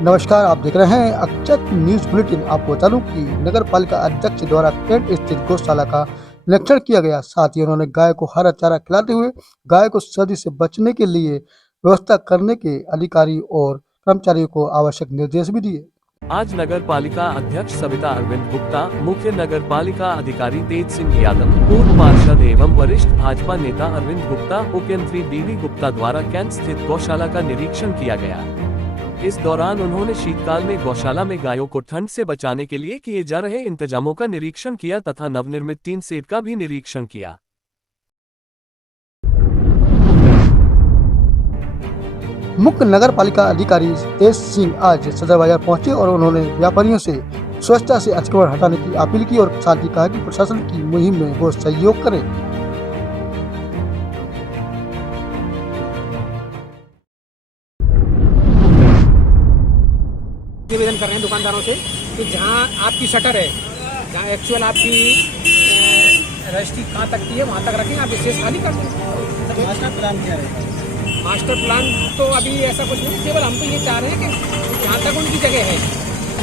नमस्कार, आप देख रहे हैं अक्षत न्यूज बुलेटिन। आपको बता दूं कि नगर पालिका अध्यक्ष द्वारा कैंट स्थित गौशाला का निरीक्षण किया गया। साथ ही उन्होंने गाय को हरा चारा खिलाते हुए गाय को सर्दी से बचने के लिए व्यवस्था करने के अधिकारी और कर्मचारियों को आवश्यक निर्देश भी दिए। आज नगर पालिका अध्यक्ष सविता अरविंद गुप्ता, मुख्य नगर पालिका अधिकारी तेज सिंह यादव, पूर्व पार्षद एवं वरिष्ठ भाजपा नेता अरविंद गुप्ता, उपयंत्री बीवी गुप्ता द्वारा कैंट स्थित गौशाला का निरीक्षण किया गया। इस दौरान उन्होंने शीतकाल में गौशाला में गायों को ठंड से बचाने के लिए किए जा रहे इंतजामों का निरीक्षण किया तथा नवनिर्मित टीन सेट का भी निरीक्षण किया। मुख्य नगर पालिका अधिकारी तेज सिंह आज सदर बाजार पहुंचे और उन्होंने व्यापारियों से स्वच्छता से अतिक्रमण हटाने की अपील की और साथ ही कहा कि प्रशासन की मुहिम में वो सहयोग करें। निवेदन कर रहे हैं दुकानदारों से कि जहां आपकी शटर है, जहां एक्चुअल आपकी रजिस्ट्री कहाँ तक की है वहाँ तक रखें, आप स्पेस खाली कर दें। मास्टर प्लान क्या है? मास्टर प्लान तो अभी ऐसा कुछ नहीं, केवल हम तो ये चाह रहे हैं कि जहाँ तक उनकी जगह है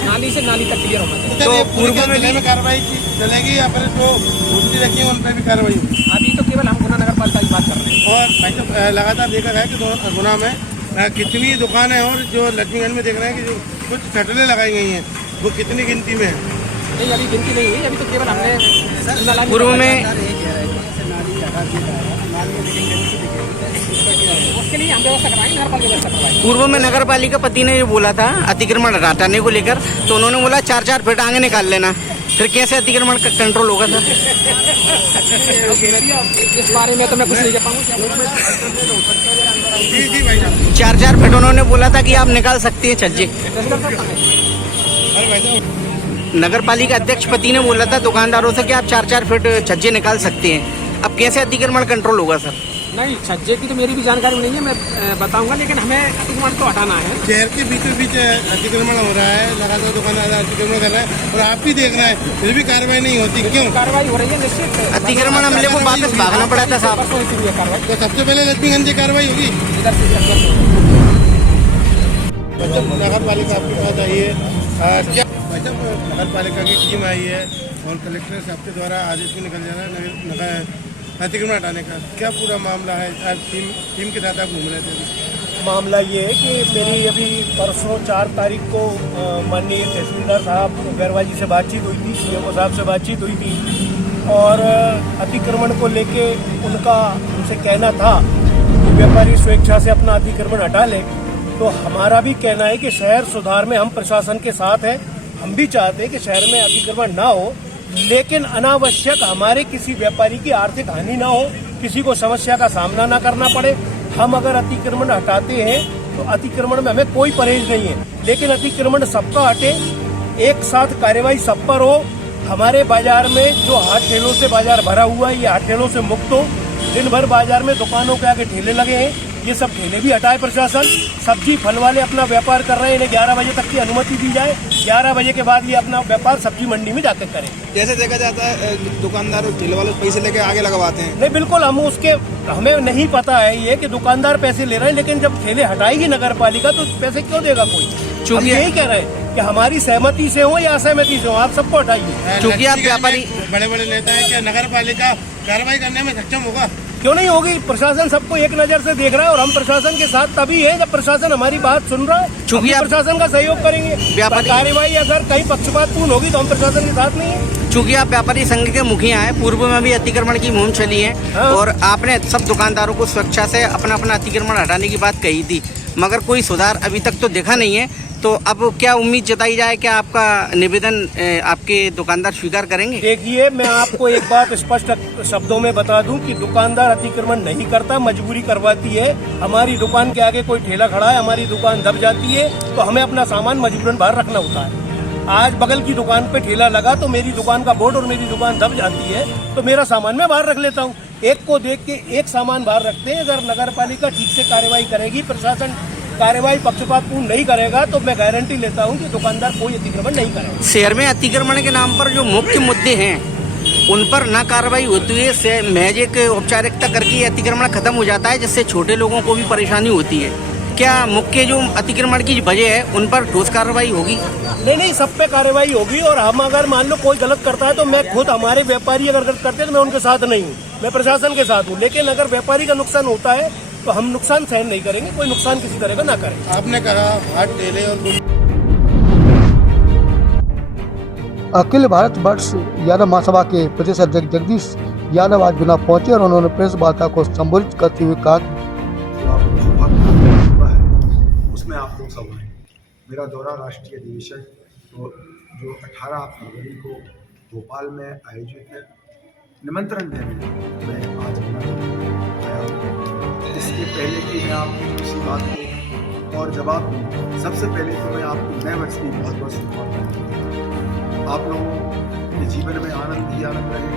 नाली से नाली तक क्लियर होना चाहिए। तो पूर्व में कार्रवाई की चलेगी या फिर जो मूर्ति रखी है उन पर भी कार्रवाई होगी? अभी तो केवल हम गुना नगर पालिका की बात कर रहे हैं। और भाई साहब लगातार देखा गया कि गुना में कितनी दुकानें और जो लक्ष्मीगंज में देख रहे हैं कि जो कुछ शटरें लगाई गई हैं वो कितनी गिनती में है? नहीं, अभी गिनती नहीं है, अभी तो केवल हमने पूर्व में उसके लिए हम व्यवस्था करवाएंगे, नगर पालिका व्यवस्था करवाएंगे। पूर्व में नगर पालिका पति ने ये बोला था अतिक्रमण हटाने को लेकर, तो उन्होंने बोला 4-4 फीट आगे निकाल लेना। फिर कैसे अतिक्रमण का कंट्रोल होगा सर? इस बारे में तो मैं कुछ नहीं कह पाऊंगा। जी भाई साहब, 4-4 फीट उन्होंने बोला था कि आप निकाल सकती हैं छज्जे। अरे भाई साहब, नगर पालिका अध्यक्ष पति ने बोला था दुकानदारों से कि आप 4-4 फीट छज्जे निकाल सकते हैं। अब कैसे अतिक्रमण कंट्रोल होगा सर? नहीं, छज्जे की तो मेरी भी जानकारी नहीं है, मैं बताऊंगा, लेकिन हमें अतिक्रमण तो हटाना है। शहर के बीचों बीच अतिक्रमण हो रहा है, लगातार दुकानदार अतिक्रमण कर रहा है और आप भी देख रहे हैं, फिर भी कार्रवाई नहीं होती, क्यों? कार्रवाई हो रही है निश्चित। अतिक्रमण हमले को वापस भागना पड़ा था साहब। कार्रवाई तो सबसे पहले लक्ष्मीगंज की कार्रवाई होगी। नगर पालिका आपके पास आई है, क्या भाई साहब नगर पालिका की टीम आई है और कलेक्टर साहब के द्वारा आदेश भी निकल जा रहा है अतिक्रमण हटाने का, क्या पूरा मामला है? आज टीम के साथ आप घूम रहे थे। मामला ये है कि मेरी अभी परसों 4 तारीख को माननीय तहसीलदार साहब गैरवा जी से बातचीत हुई थी, सीएमओ साहब से बातचीत हुई थी और अतिक्रमण को लेके उनसे कहना था कि व्यापारी स्वेच्छा से अपना अतिक्रमण हटा ले। तो हमारा भी कहना है कि शहर सुधार में हम प्रशासन के साथ हैं। हम भी चाहते हैं कि शहर में अतिक्रमण ना हो, लेकिन अनावश्यक हमारे किसी व्यापारी की आर्थिक हानि ना हो, किसी को समस्या का सामना ना करना पड़े। हम अगर अतिक्रमण हटाते हैं तो अतिक्रमण में हमें कोई परहेज नहीं है, लेकिन अतिक्रमण सबका हटे, एक साथ कार्यवाही सब पर हो। हमारे बाजार में जो हाट ठेलों से बाजार भरा हुआ है, ये हाट ठेलों से मुक्त हो। दिन भर बाजार में दुकानों के आगे ठेले लगे हैं, ये सब ठेले भी हटाए प्रशासन। सब्जी फल वाले अपना व्यापार कर रहे हैं, इन्हें 11 बजे तक की अनुमति दी जाए। 11 बजे के बाद ये अपना व्यापार सब्जी मंडी में जाकर करें। जैसे देखा जाता है दुकानदार ठेले वाले पैसे लेके आगे लगवाते हैं। नहीं, बिल्कुल हमें नहीं पता है ये कि दुकानदार पैसे ले रहे हैं, लेकिन जब ठेले हटाएगी नगर पालिका तो पैसे क्यों देगा कोई? हम यही कह रहे हैं कि हमारी सहमति से हो या असहमति से हो, आप सबको हटाइए। चूंकि आप व्यापारी बड़े बड़े नेता है, क्या नगर पालिका कार्रवाई करने में सक्षम होगा? क्यों नहीं होगी? प्रशासन सबको एक नजर से देख रहा है और हम प्रशासन के साथ तभी है जब प्रशासन हमारी बात सुन रहा है। चूंकि हम प्रशासन का सहयोग करेंगे। व्यापारी कार्यवाही अगर कहीं पक्षपातपूर्ण होगी तो हम प्रशासन के साथ नहीं है। चूंकि आप व्यापारी संघ के मुखिया हैं, पूर्व में भी अतिक्रमण की मुहिम चली है। हाँ। और आपने सब दुकानदारों को स्वेच्छा से अपना अपना अतिक्रमण हटाने की बात कही थी, मगर कोई सुधार अभी तक तो देखा नहीं है। तो अब क्या उम्मीद जताई जाए, क्या आपका निवेदन आपके दुकानदार स्वीकार करेंगे? देखिए, मैं आपको एक बात स्पष्ट शब्दों में बता दूं कि दुकानदार अतिक्रमण नहीं करता, मजबूरी करवाती है। हमारी दुकान के आगे कोई ठेला खड़ा है, हमारी दुकान दब जाती है तो हमें अपना सामान मजबूरन बाहर रखना होता है। आज बगल की दुकान पे ठेला लगा तो मेरी दुकान का बोर्ड और मेरी दुकान दब जाती है तो मेरा सामान मैं बाहर रख लेता हूँ। एक को देख के एक सामान बाहर रखते हैं। अगर नगर पालिका ठीक से कार्यवाही करेगी, प्रशासन कार्यवाही पक्षपातपूर्ण नहीं करेगा तो मैं गारंटी लेता हूं कि दुकानदार कोई अतिक्रमण नहीं करेगा। शहर में अतिक्रमण के नाम पर जो मुख्य मुद्दे हैं उन पर न कार्रवाई होती है, महज एक औपचारिकता करके अतिक्रमण खत्म हो जाता है, जिससे छोटे लोगों को भी परेशानी होती है। क्या मुख्य जो अतिक्रमण की वजह है उन पर ठोस कार्रवाई होगी? नहीं, सब पे कार्रवाई होगी। और हम अगर मान लो कोई गलत करता है तो मैं खुद, हमारे व्यापारी अगर गलत करते हैं तो मैं उनके साथ नहीं हूँ, मैं प्रशासन के साथ हूँ। लेकिन अगर व्यापारी का नुकसान होता है तो हम नुकसान सहन नहीं करेंगे, कोई नुकसान किसी तरह का ना करें। आपने कहा हाथ ठेले और अखिल भारत वर्ष यादव महासभा के प्रदेश अध्यक्ष जगदीश यादव आज गुना पहुंचे और उन्होंने प्रेस वार्ता को संबोधित करते हुए कहा कि जो आपको सौभाग्य हुआ है उसमें आप लोग सब आए। मेरा दौरा राष्ट्रीय अधिवेशन जो 18 फरवरी को भोपाल में आयोजित है, निमंत्रण देने मैं आज आया हूँ। इसके पहले कि मैं आपकी किसी बात को और जवाब दूँ, सबसे पहले तो मैं आपको नए वर्ष की बहुत बहुत शुभकामनाएं देता हूँ। आप लोगों के जीवन में आनंद ही आनंद रहे,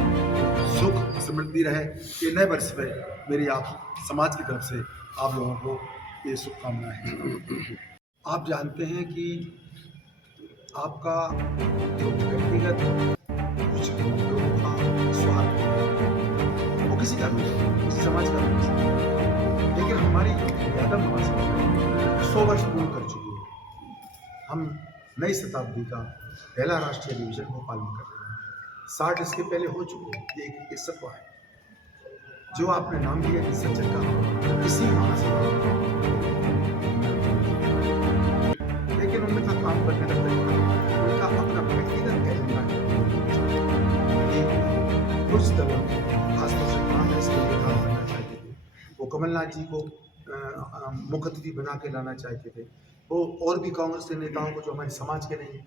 सुख समृद्धि रहे। ये नए वर्ष में मेरी आप समाज की तरफ से आप लोगों को ये शुभकामनाएं हैं। आप जानते हैं कि आपका जो व्यक्तिगत कुछ लोगों का स्वार्थ वो किसी का नहीं, किसी समाज का नहीं, लेकिन हमारी यादव महासभा 100 वर्ष पूर्ण कर चुकी है। हम नई शताब्दी का पहला राष्ट्रीय अधिवेशन भोपाल में कर रहे हैं। 60 इसके पहले हो चुके हैं। एक सत्वा है जो आपने नाम लिया कि सज्जन का, इसी महासभा, लेकिन उनका काम करने का तरीका, उनका अपना व्यक्तिगत एजेंडा है। कुछ दलों खासतौर से कांग्रेस के लिए काम करना चाहते थे, वो कमलनाथ जी को मुख्य अतिथि बना के लाना चाहते थे, वो और भी कांग्रेस के नेताओं को जो हमारे समाज के नहीं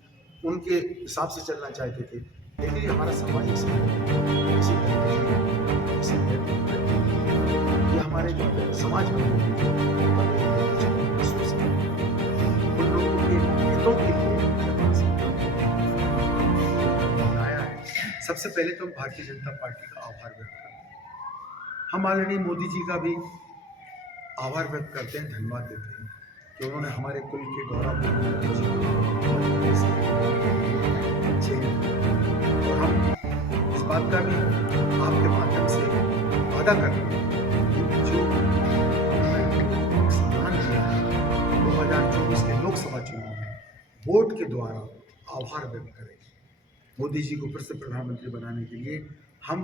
उनके हिसाब से चलना चाहते थे। लेकिन ये हमारा समाज ये हमारे जो समाज में उन लोगों के हितों के लिए आया है। सबसे पहले तो हम भारतीय जनता पार्टी का आभार व्यक्त करते हैं। हम आदरणीय मोदी जी का भी आभार व्यक्त करते हैं, धन्यवाद देते हैं कि उन्होंने हमारे कुल के गौरव और हम इस बात का भी आपके माध्यम से वादा करते हैं कि जो सम्मान किया है 2024 के लोकसभा चुनाव में वोट के द्वारा आभार व्यक्त करेंगे। मोदी जी को फिर से प्रधानमंत्री बनाने के लिए हम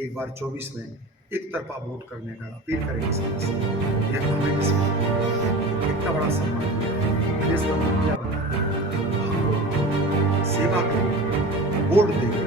एक बार 24 में एक तरफा वोट करने का अपील करेंगे सबसे। यह हमें इतना बड़ा सम्मान देश का मुखिया बना, हम लोग सेवा करेंगे, वोट देंगे।